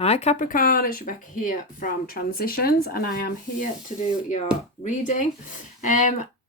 Hi Capricorn, it's Rebecca here from Transitions, and I am here to do your reading.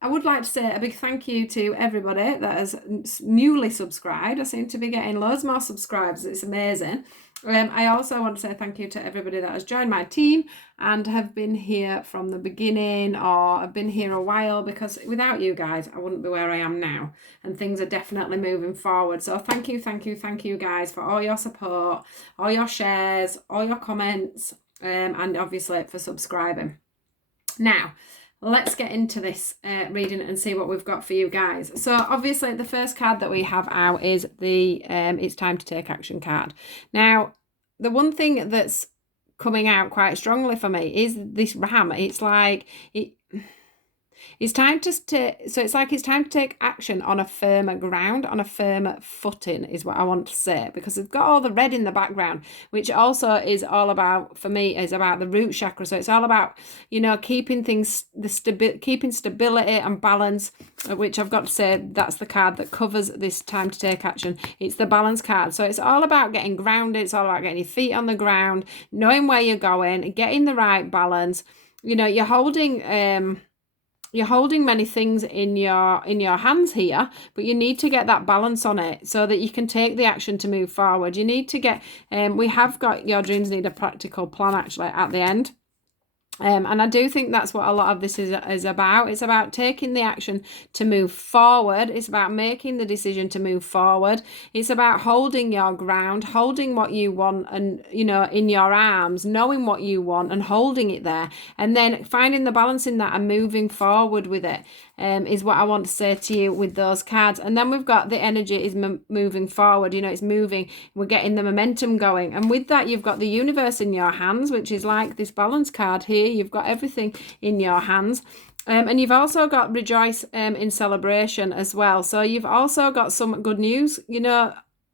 I would like to say a big thank you to everybody that has newly subscribed. I seem to be getting loads more subscribers. It's amazing. I also want to say thank you to everybody that has joined my team and have been here from the beginning or have been here a while, because without you guys, I wouldn't be where I am now, and things are definitely moving forward. So thank you guys for all your support, all your shares, all your comments, and obviously for subscribing. Now, let's get into this reading and see what we've got for you guys. So obviously the first card that we have out is the It's Time to Take Action card. Now, the one thing that's coming out quite strongly for me is this ram. It's like it's time to it's time to take action on a firmer ground, on a firmer footing, is what I want to say, because we've got all the red in the background, which also is all about, for me, is about the root chakra. So it's all about, keeping things, keeping stability and balance, which I've got to say, that's the card that covers this time to take action. It's the balance card. So it's all about getting grounded. It's all about getting your feet on the ground, knowing where you're going, getting the right balance. You're holding many things in your hands here, but you need to get that balance on it so that you can take the action to move forward. You need to get, we have got Your Dreams Need a Practical Plan actually at the end. And I do think that's what a lot of this is about. It's about taking the action to move forward. It's about making the decision to move forward. It's about holding your ground, holding what you want, and in your arms, knowing what you want and holding it there, and then finding the balance in that and moving forward with it. Is what I want to say to you with those cards. And then we've got the energy is moving forward. It's moving. We're getting the momentum going. And with that, you've got the universe in your hands, which is like this balance card here. You've got everything in your hands. And you've also got rejoice in celebration as well. So you've also got some good news.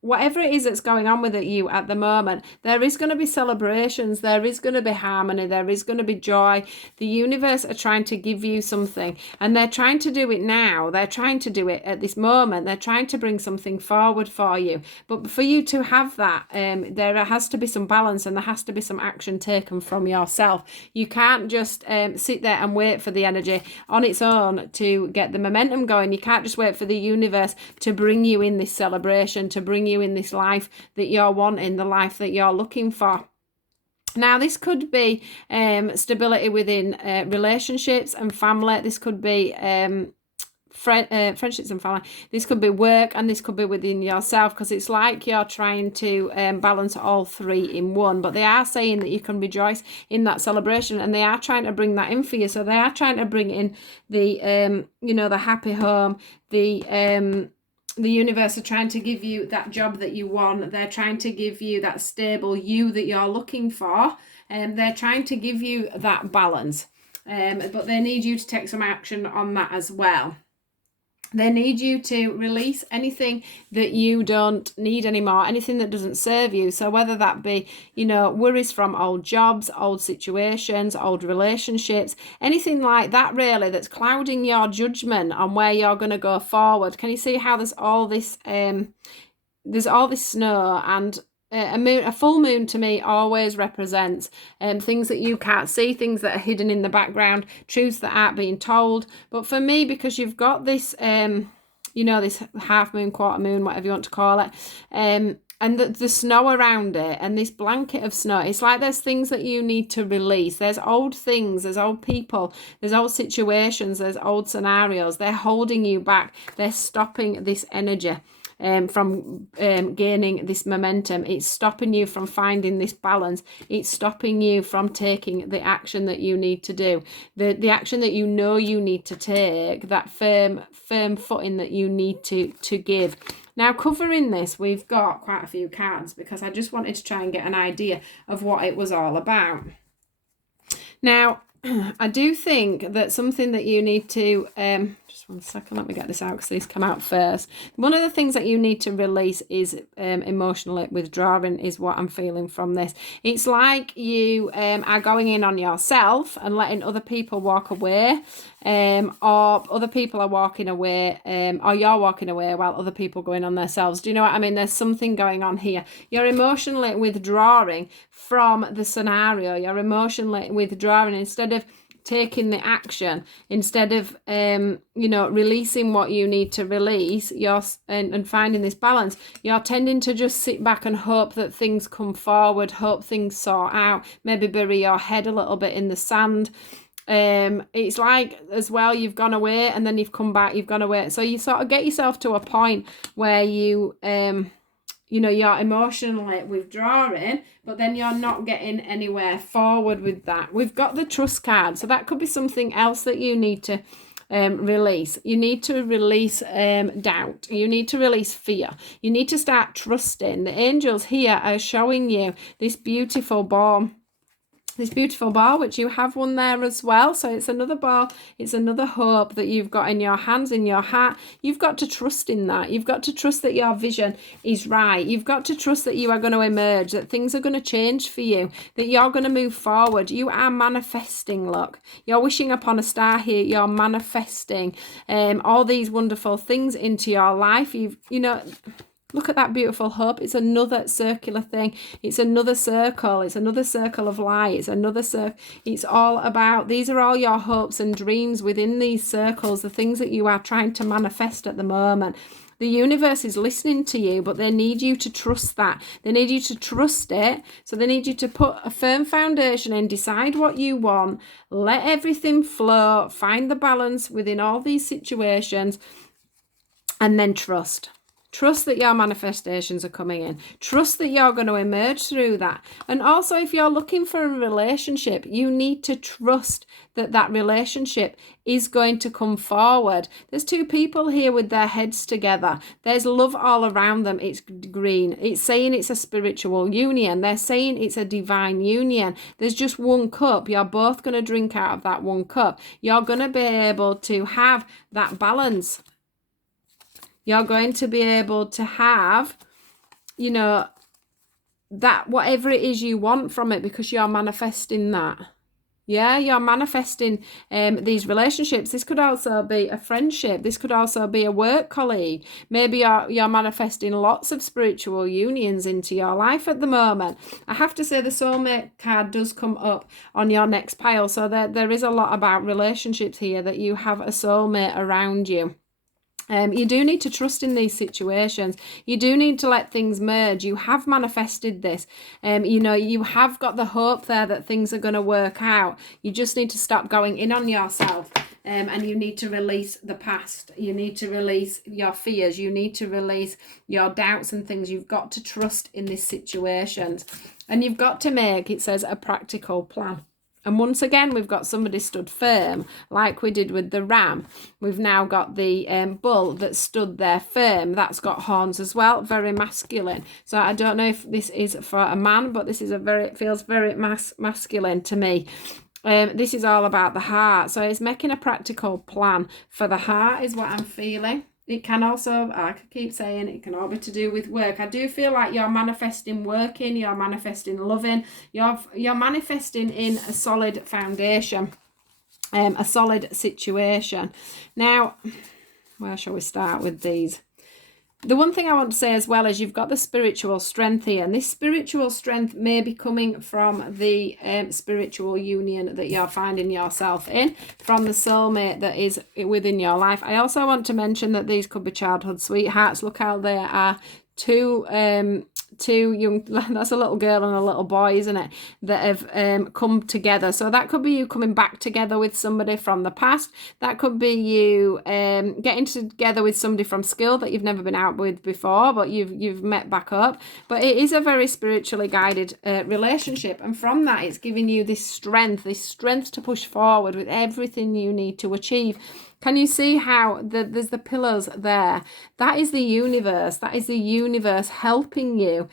Whatever it is that's going on with you at the moment, there is going to be celebrations, there is going to be harmony, there is going to be joy. The universe are trying to give you something, and they're trying to do it now. They're trying to do it at this moment. They're trying to bring something forward for you. But for you to have that, there has to be some balance, and there has to be some action taken from yourself. You can't just sit there and wait for the energy on its own to get the momentum going. You can't just wait for the universe to bring you in this celebration, to bring you in this life that you're wanting, the life that you're looking for. Now, this could be stability within relationships and family. This could be friendships and family. This could be work, and this could be within yourself, because it's like you're trying to balance all three in one. But they are saying that you can rejoice in that celebration, and they are trying to bring that in for you. So they are trying to bring in the the happy home, the universe are trying to give you that job that you want. They're trying to give you that stable you that you're looking for. And they're trying to give you that balance. But they need you to take some action on that as well. They need you to release anything that you don't need anymore, anything that doesn't serve you. So whether that be, worries from old jobs, old situations, old relationships, anything like that really that's clouding your judgment on where you're going to go forward. Can you see how there's all this snow, and a full moon to me always represents things that you can't see, things that are hidden in the background, truths that aren't being told. But for me, because you've got this, this half moon, quarter moon, whatever you want to call it, and the snow around it, and this blanket of snow, it's like there's things that you need to release. There's old things, there's old people, there's old situations, there's old scenarios. They're holding you back. They're stopping this energy from gaining this momentum. It's stopping you from finding this balance. It's stopping you from taking the action that you need to do, the action that you need to take, that firm footing that you need to give. Now, covering this, we've got quite a few cards, because I just wanted to try and get an idea of what it was all about. Now, I do think that something that you need to, just one second, let me get this out because these come out first. One of the things that you need to release is emotionally withdrawing, is what I'm feeling from this. It's like you are going in on yourself and letting other people walk away, or other people are walking away, or you're walking away while other people go in on themselves. Do you know what I mean? There's something going on here. You're emotionally withdrawing from the scenario. You're emotionally withdrawing instead of taking the action, instead of releasing what you need to release. And finding this balance, you're tending to just sit back and hope that things come forward, hope things sort out, maybe bury your head a little bit in the sand. It's like, as well, you've gone away and then you've come back, you've gone away, so you sort of get yourself to a point where you're emotionally withdrawing, but then you're not getting anywhere forward with that. We've got the trust card, so that could be something else that you need to release. You need to release doubt. You need to release fear. You need to start trusting. The angels here are showing you this beautiful ball, which you have one there as well. So it's another ball, it's another hope that you've got in your hands, in your heart. You've got to trust in that. You've got to trust that your vision is right. You've got to trust that you are going to emerge, that things are going to change for you, that you're going to move forward. You are manifesting, look. You're wishing upon a star here. You're manifesting all these wonderful things into your life. Look at that beautiful hope. It's another circular thing. It's another circle. It's another circle of light. It's another circle. It's all about, these are all your hopes and dreams within these circles, the things that you are trying to manifest at the moment. The universe is listening to you, but they need you to trust that. They need you to trust it. So they need you to put a firm foundation in, decide what you want, let everything flow, find the balance within all these situations, and then trust. Trust that your manifestations are coming in. Trust that you're going to emerge through that. And also, if you're looking for a relationship, you need to trust that that relationship is going to come forward. There's two people here with their heads together. There's love all around them. It's green. It's saying it's a spiritual union. They're saying it's a divine union. There's just one cup. You're both going to drink out of that one cup. You're going to be able to have that balance. You're going to be able to have, that whatever it is you want from it, because you're manifesting that. Yeah, you're manifesting these relationships. This could also be a friendship. This could also be a work colleague. Maybe you're manifesting lots of spiritual unions into your life at the moment. I have to say the soulmate card does come up on your next pile. So there is a lot about relationships here, that you have a soulmate around you. You do need to trust in these situations. You do need to let things merge. You have manifested this. You have got the hope there that things are going to work out. You just need to stop going in on yourself. And you need to release the past. You need to release your fears. You need to release your doubts and things. You've got to trust in these situations. And you've got to make, it says, a practical plan. And once again, we've got somebody stood firm, like we did with the ram. We've now got the bull that stood there firm. That's got horns as well, very masculine. So I don't know if this is for a man, but this is it feels very masculine to me. This is all about the heart. So it's making a practical plan for the heart is what I'm feeling. It can also, I keep saying, it can all be to do with work. I do feel like you're manifesting working, you're manifesting loving, you're manifesting in a solid foundation, a solid situation. Now, where shall we start with these? The one thing I want to say as well is you've got the spiritual strength here, and this spiritual strength may be coming from the spiritual union that you're finding yourself in, from the soulmate that is within your life. I also want to mention that these could be childhood sweethearts. Look how they are two young, that's a little girl and a little boy, isn't it, that have come together. So that could be you coming back together with somebody from the past. That could be you getting together with somebody from school that you've never been out with before, but you've met back up. But it is a very spiritually guided relationship, and from that it's giving you this strength to push forward with everything you need to achieve. Can you see how there's the pillars there? That is the universe. That is the universe helping you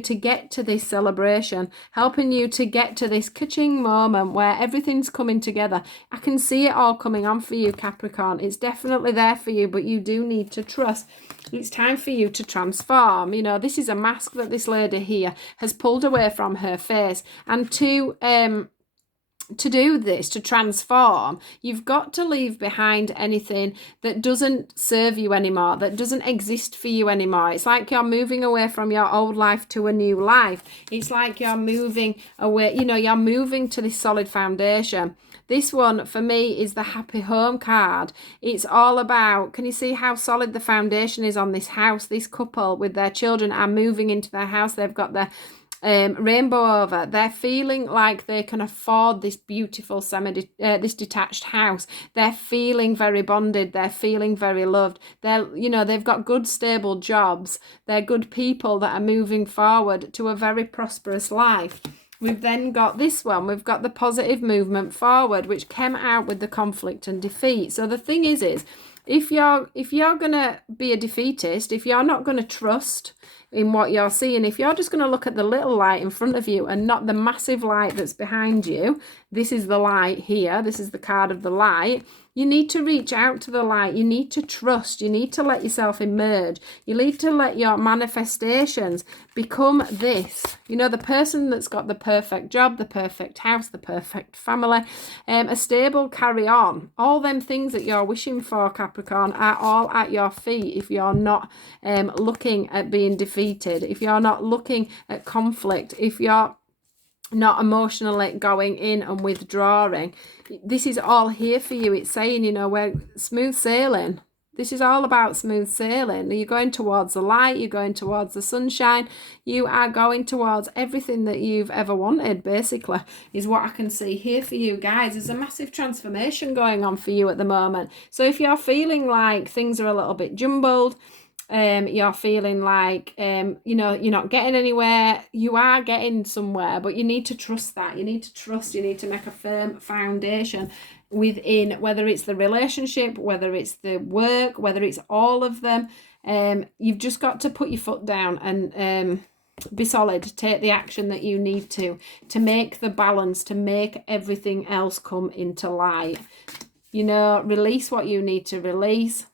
to get to this celebration, helping you to get to this ka-ching moment where everything's coming together. I can see it all coming on for you, Capricorn. It's definitely there for you, but you do need to trust. It's time for you to transform. You know, this is a mask that this lady here has pulled away from her face. And to do this, to transform, you've got to leave behind anything that doesn't serve you anymore, that doesn't exist for you anymore. It's like you're moving away from your old life to a new life. It's like you're moving away, you know, you're moving to this solid foundation. This one for me is the happy home card. It's all about, can you see how solid the foundation is on this house? This couple with their children are moving into their house. They've got their rainbow over. They're feeling like they can afford this beautiful this detached house. They're feeling very bonded. They're feeling very loved. They've got good stable jobs. They're good people that are moving forward to a very prosperous life. We've then got this one. We've got the positive movement forward, which came out with the conflict and defeat. So the thing is if you're gonna be a defeatist, if you're not gonna trust in what you're seeing, if you're just going to look at the little light in front of you and not the massive light that's behind you, this is the light here, this is the card of the light. You need to reach out to the light. You need to trust. You need to let yourself emerge. You need to let your manifestations become this. You know, the person that's got the perfect job, the perfect house, the perfect family, a stable carry on. All them things that you're wishing for, Capricorn, are all at your feet if you're not looking at being defeated, if you're not looking at conflict, if you're not emotionally going in and withdrawing. This is all here for you. It's saying, you know, we're smooth sailing. This is all about smooth sailing. You're going towards the light. You're going towards the sunshine. You are going towards everything that you've ever wanted, basically, is what I can see here for you guys. There's a massive transformation going on for you at the moment. So if you're feeling like things are a little bit jumbled, you're feeling like, you know, you're not getting anywhere, you are getting somewhere, but you need to trust that. You need to trust, you need to make a firm foundation within, whether it's the relationship, whether it's the work, whether it's all of them. You've just got to put your foot down and be solid, take the action that you need to make the balance, to make everything else come into light. You know, release what you need to release.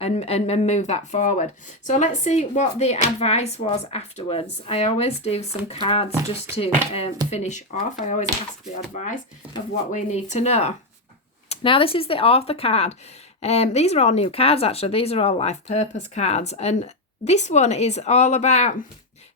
And move that forward. So let's see what the advice was afterwards. I always do some cards just to finish off. I always ask the advice of what we need to know. Now this is the author card. These are all new cards actually. These are all life purpose cards. And this one is all about,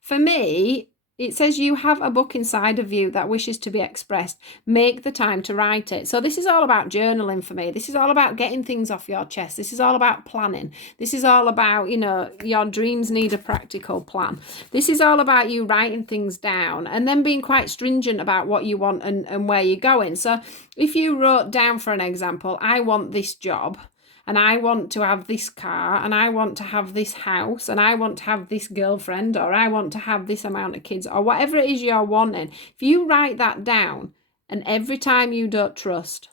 for me, it says you have a book inside of you that wishes to be expressed. Make the time to write it. So this is all about journaling for me. This is all about getting things off your chest. This is all about planning. This is all about, you know, your dreams need a practical plan. This is all about you writing things down and then being quite stringent about what you want and where you're going. So if you wrote down, for an example, I want this job, and I want to have this car, and I want to have this house, and I want to have this girlfriend, or I want to have this amount of kids, or whatever it is you're wanting, if you write that down, and every time you don't trust,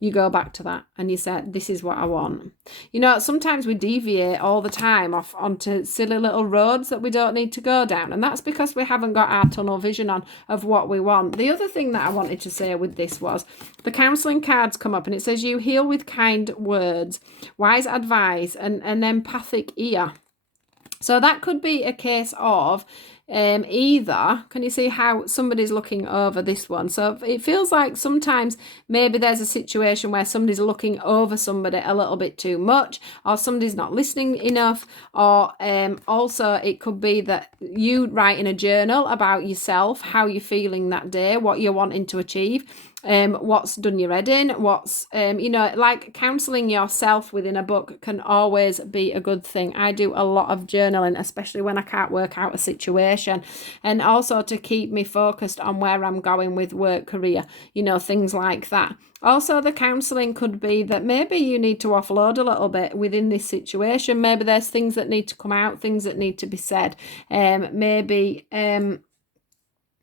you go back to that and you say, this is what I want. You know, sometimes we deviate all the time off onto silly little roads that we don't need to go down. And that's because we haven't got our tunnel vision on of what we want. The other thing that I wanted to say with this was the counselling cards come up and it says you heal with kind words, wise advice, and an empathic ear. So that could be a case of either, can you see how somebody's looking over this one? So it feels like sometimes maybe there's a situation where somebody's looking over somebody a little bit too much, or somebody's not listening enough, or also it could be that you write in a journal about yourself, how you're feeling that day, what you're wanting to achieve, what's done your head in, what's, you know, like counselling yourself within a book can always be a good thing. I do a lot of journaling, especially when I can't work out a situation, and also to keep me focused on where I'm going with work, career, you know, things like that. Also, the counselling could be that maybe you need to offload a little bit within this situation. Maybe there's things that need to come out, things that need to be said. Maybe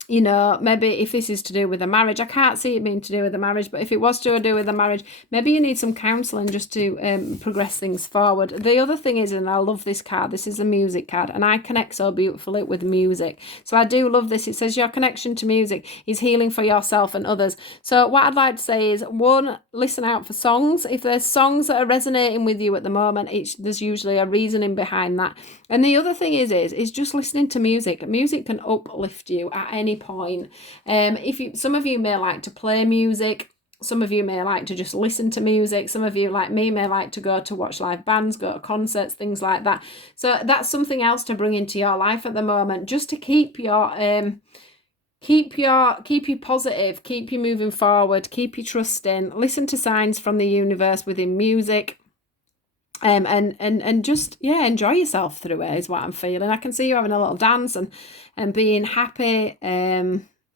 you know, maybe if this is to do with a marriage, I can't see it being to do with a marriage, but if it was to do with a marriage, maybe you need some counselling just to progress things forward. The other thing is, and I love this card, this is a music card, and I connect so beautifully with music. So I do love this. It says your connection to music is healing for yourself and others. So what I'd like to say is, one, listen out for songs. If there's songs that are resonating with you at the moment, there's usually a reasoning behind that. And the other thing is just listening to music. Music can uplift you at any point. Some of you may like to play music, some of you may like to just listen to music, some of you like me may like to go to watch live bands, go to concerts, things like that. So that's something else to bring into your life at the moment, just to keep you positive, keep you moving forward, keep you trusting, listen to signs from the universe within music. And just, yeah, enjoy yourself through it is what I'm feeling. I can see you having a little dance and being happy,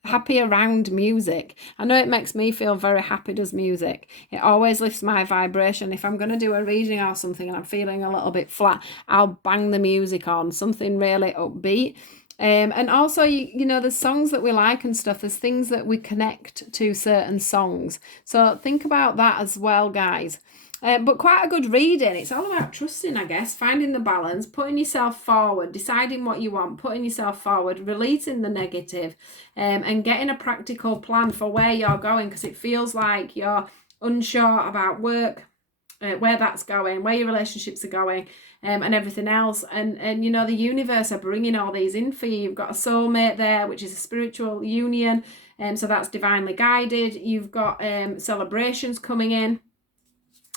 happy around music. I know it makes me feel very happy, does music. It always lifts my vibration. If I'm going to do a reading or something and I'm feeling a little bit flat, I'll bang the music on, something really upbeat. And also, you know, there's songs that we like and stuff. There's things that we connect to certain songs. So think about that as well, guys. But quite a good reading. It's all about trusting, I guess, finding the balance, putting yourself forward, deciding what you want, putting yourself forward, releasing the negative, and getting a practical plan for where you're going, because it feels like you're unsure about work, where that's going, where your relationships are going, and everything else. And you know, the universe are bringing all these in for you. You've got a soulmate there, which is a spiritual union, so that's divinely guided. You've got celebrations coming in.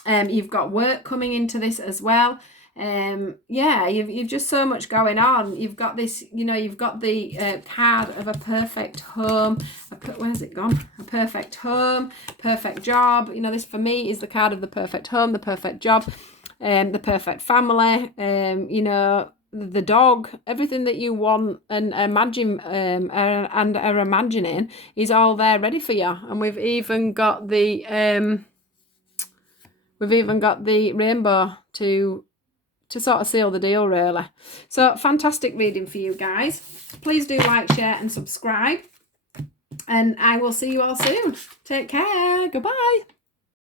You've got work coming into this as well. Yeah, you've just so much going on. You've got this, you know, you've got the card of a perfect home. Where's it gone? A perfect home, perfect job. You know, this for me is the card of the perfect home, the perfect job, the perfect family. You know, the dog, everything that you want and imagine and are imagining is all there ready for you. And we've even got the rainbow to sort of seal the deal, really. So fantastic reading for you guys. Please do like, share and subscribe. And I will see you all soon. Take care. Goodbye.